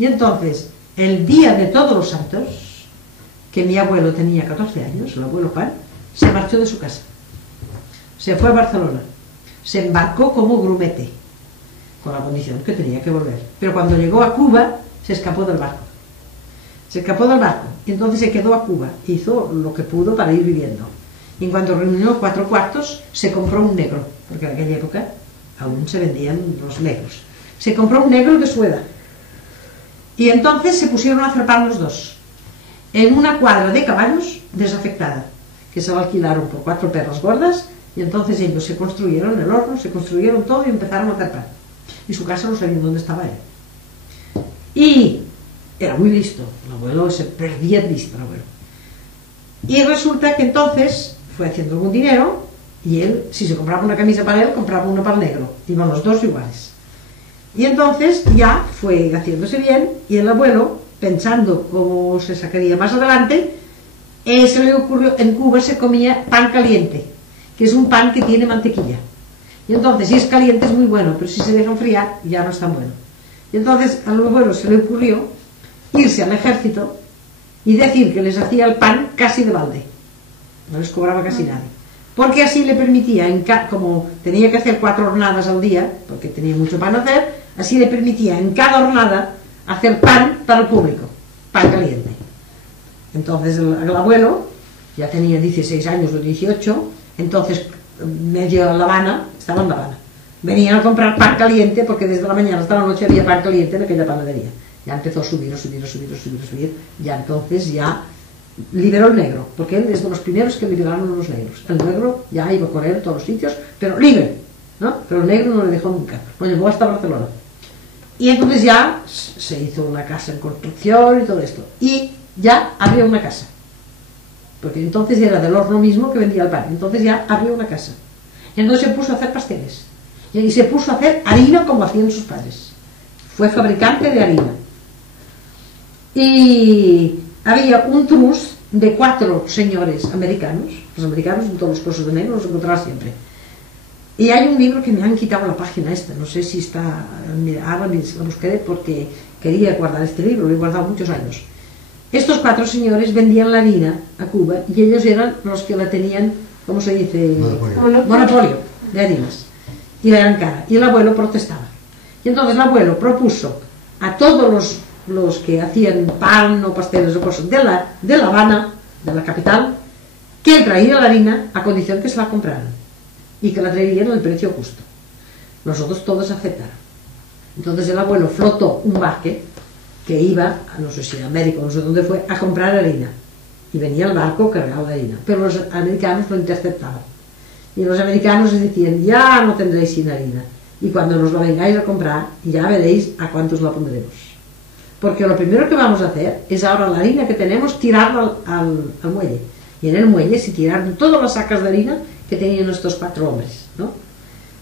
Y entonces, el día de Todos los Santos, que mi abuelo tenía 14 años, el abuelo Juan, se marchó de su casa. Se fue a Barcelona. Se embarcó como grumete, con la condición que tenía que volver. Pero cuando llegó a Cuba, se escapó del barco. Se escapó del barco. Y entonces se quedó a Cuba. Hizo lo que pudo para ir viviendo. Y en cuanto reunió 4 cuartos, se compró un negro, porque en aquella época aún se vendían los negros. Se compró un negro de su edad. Y entonces se pusieron a hacer pan los dos, en una cuadra de caballos desafectada, que se la alquilaron por 4 perras gordas, y entonces ellos se construyeron el horno, se construyeron todo y empezaron a hacer pan. Y su casa no sabían dónde estaba él. Y era muy listo, el abuelo se perdía de vista, el abuelo. Y resulta que entonces fue haciendo algún dinero, y él, si se compraba una camisa para él, compraba una para el negro, iban los dos iguales. Y entonces ya fue haciéndose bien, y el abuelo, pensando cómo se sacaría más adelante, se le ocurrió, en Cuba se comía pan caliente, que es un pan que tiene mantequilla. Y entonces, si es caliente es muy bueno, pero si se deja enfriar ya no es tan bueno. Y entonces al abuelo se le ocurrió irse al ejército y decir que les hacía el pan casi de balde, no les cobraba casi nada, porque así le permitía, como tenía que hacer 4 hornadas al día, porque tenía mucho pan a hacer, así le permitía en cada hornada hacer pan para el público, pan caliente. Entonces el abuelo ya tenía 16 años o 18, entonces medio La Habana, estaba en La Habana, venían a comprar pan caliente, porque desde la mañana hasta la noche había pan caliente en aquella panadería. Ya empezó a subir, ya entonces ya liberó el negro, porque él es de los primeros que liberaron a los negros. El negro ya iba a correr a todos los sitios, pero libre, ¿no? Pero el negro no le dejó nunca, lo llevó hasta Barcelona. Y entonces ya se hizo una casa en construcción y todo esto, y ya abrió una casa, porque entonces era del horno mismo que vendía el pan. Entonces ya abrió una casa, y entonces se puso a hacer pasteles, y se puso a hacer harina como hacían sus padres. Fue fabricante de harina. Y había un trus de 4 señores americanos. Los americanos en todos los cursos de negro los encontraba siempre. Y hay un libro que me han quitado la página esta, no sé si está, ahora la buscaré porque quería guardar este libro, lo he guardado muchos años. Estos 4 señores vendían la harina a Cuba, y ellos eran los que la tenían, ¿cómo se dice? Monopolio de harinas, y la eran cara, y el abuelo protestaba. Y entonces el abuelo propuso a todos los que hacían pan o pasteles o cosas de La Habana, de la capital, que él traía la harina a condición que se la compraran y que la traerían al precio justo. Nosotros todos aceptaron. Entonces el abuelo flotó un barque que iba, no sé si a América o no sé dónde fue, a comprar harina, y venía el barco cargado de harina, pero los americanos lo interceptaban, y los americanos les decían: ya no tendréis sin harina, y cuando nos lo vengáis a comprar ya veréis a cuántos la pondremos, porque lo primero que vamos a hacer es ahora la harina que tenemos tirarla al muelle, y en el muelle se tiraron todas las sacas de harina que tenían estos 4 hombres, ¿no?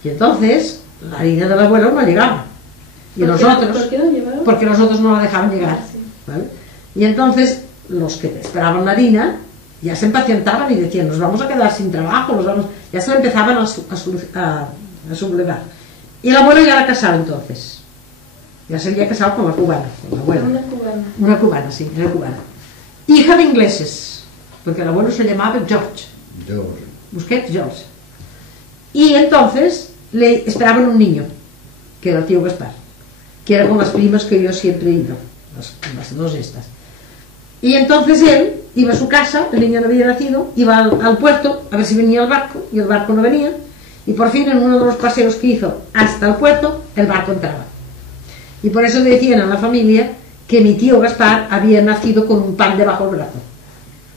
Y entonces la harina del abuelo no llegaba, y nosotros, ¿por qué no llegaron? porque nosotros no la dejaban llegar, ¿vale? Y entonces los que esperaban la harina ya se impacientaban y decían: nos vamos a quedar sin trabajo, ya se la empezaban a sublevar. Y el abuelo ya era casado entonces, ya se había casado con la cubana, con la abuela. Una cubana, sí, era cubana, hija de ingleses, porque el abuelo se llamaba George Busquet George. Y entonces le esperaban un niño, que era el tío Gaspar, que era con las primas que yo siempre he ido, las 2 estas. Y entonces él iba a su casa, el niño no había nacido, iba al puerto a ver si venía el barco, y el barco no venía, y por fin en uno de los paseos que hizo hasta el puerto, el barco entraba. Y por eso decían a la familia que mi tío Gaspar había nacido con un pan debajo del brazo,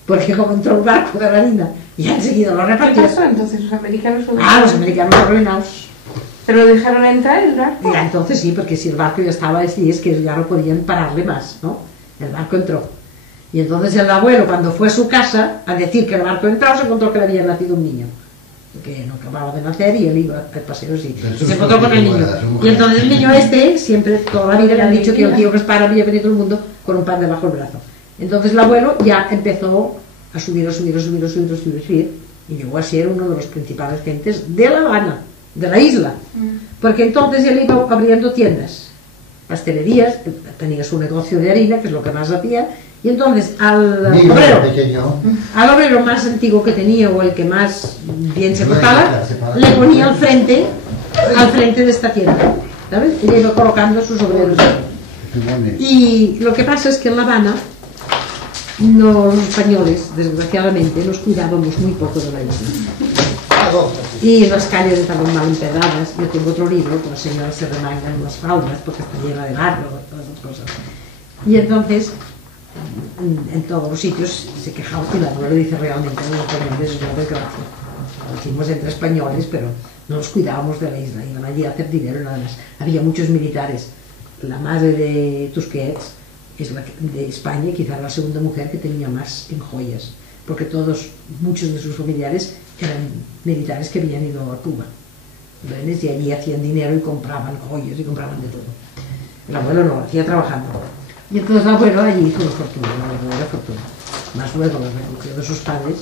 porque como entró el barco de la harina y enseguida lo repartió. ¿Qué pasó entonces? Los americanos los americanos arruinados. ¿Pero lo dejaron entrar el barco? Ya, entonces sí, porque si el barco ya estaba así, es que ya no podían pararle más, ¿no? El barco entró. Y entonces el abuelo, cuando fue a su casa a decir que el barco entró, se encontró que le había nacido un niño, que no acababa de nacer, y él iba al paseo así. Se encontró con el niño. Y entonces el niño siempre, toda la vida le han dicho que el tío Gaspar había venido al mundo con un pan debajo del brazo. Entonces el abuelo ya empezó a subir, y llegó a ser uno de los principales gentes de La Habana, de la isla, porque entonces él iba abriendo tiendas pastelerías, tenía su negocio de harina, que es lo que más hacía, y entonces al Niño obrero, pequeño. al obrero más antiguo que tenía o el que más bien se No hay portaba, clase para- le ponía al frente de esta tienda, ¿sabes? Y le iba colocando sus obreros. Y lo que pasa es que en La Habana, los españoles, desgraciadamente, nos cuidábamos muy poco de la isla. Y las calles estaban mal empedradas. Yo tengo otro libro, que las señoras se remangan las faldas porque está llena de barro, todas esas cosas. Y entonces, en todos los sitios se quejaba, y la abuela dice realmente, los españoles es una desgracia. Lo hicimos entre españoles, pero no nos cuidábamos de la isla, iban allí a hacer dinero nada más. Había muchos militares. La madre de Tusquets es de España, quizá la segunda mujer que tenía más en joyas, porque muchos de sus familiares eran militares que habían ido a Cuba, ¿ves? Y allí hacían dinero y compraban joyas y compraban de todo. El abuelo no, hacía trabajando. Y entonces el abuelo allí hizo una fortuna, una verdadera fortuna. Más luego la recogió de sus padres